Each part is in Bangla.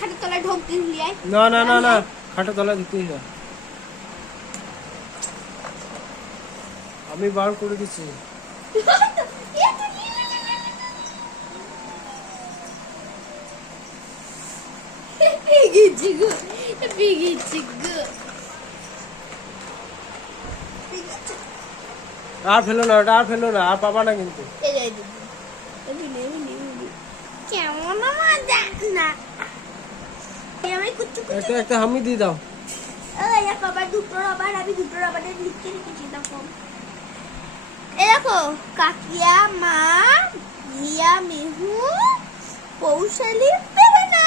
খাটের তলায় ঢোক দিন লিয়াই না না না না খাটের তলায় ঢুকতেই না আমি বার করে দিচ্ছি আর ফেলো না ওটা আর ফেলো না আর পাবা না কিন্তু কেমন মজা না একটা হামি দিয়ে দাও বাবা দুটো রবার আমি দুটো রবারের লিখতে রেখেছি তখন দেখো কাকিয়া মা লিয়া মেহু কৌশলী বেবেনা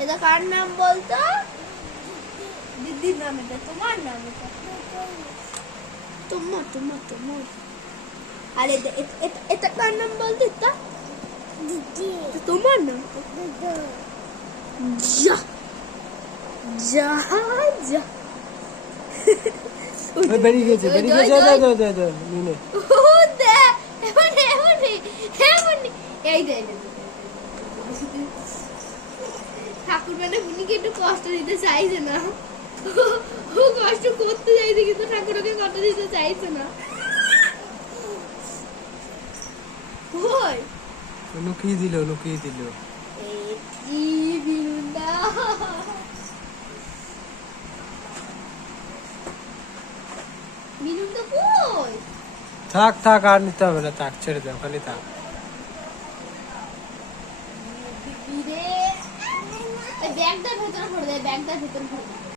এটা কার নাম বলতো দিদির নাম এটা তোমার নাম এটা তোমার আরে এটা কার নাম বলতো এটা দিদি তোমার নাম যা যা যা বেরিয়ে গেছে নিনে ও দে এই দে ঠাকুর মানে উনিকে একটু কষ্ট দিতে চাইছে না ও কষ্ট করতে চাইছে কিন্তু ঠাকুর ওকে কষ্ট দিতে চাইছে না ওই লুকিয়ে দিল কি বিরুন্দা বিরুন্দা কই থাক আর নিতে হবে না থাক ছেড়ে দাও খালি থাক ব্যাগটার ভেতরে ভরে দেয় ব্যাগটার ভেতরে ভরে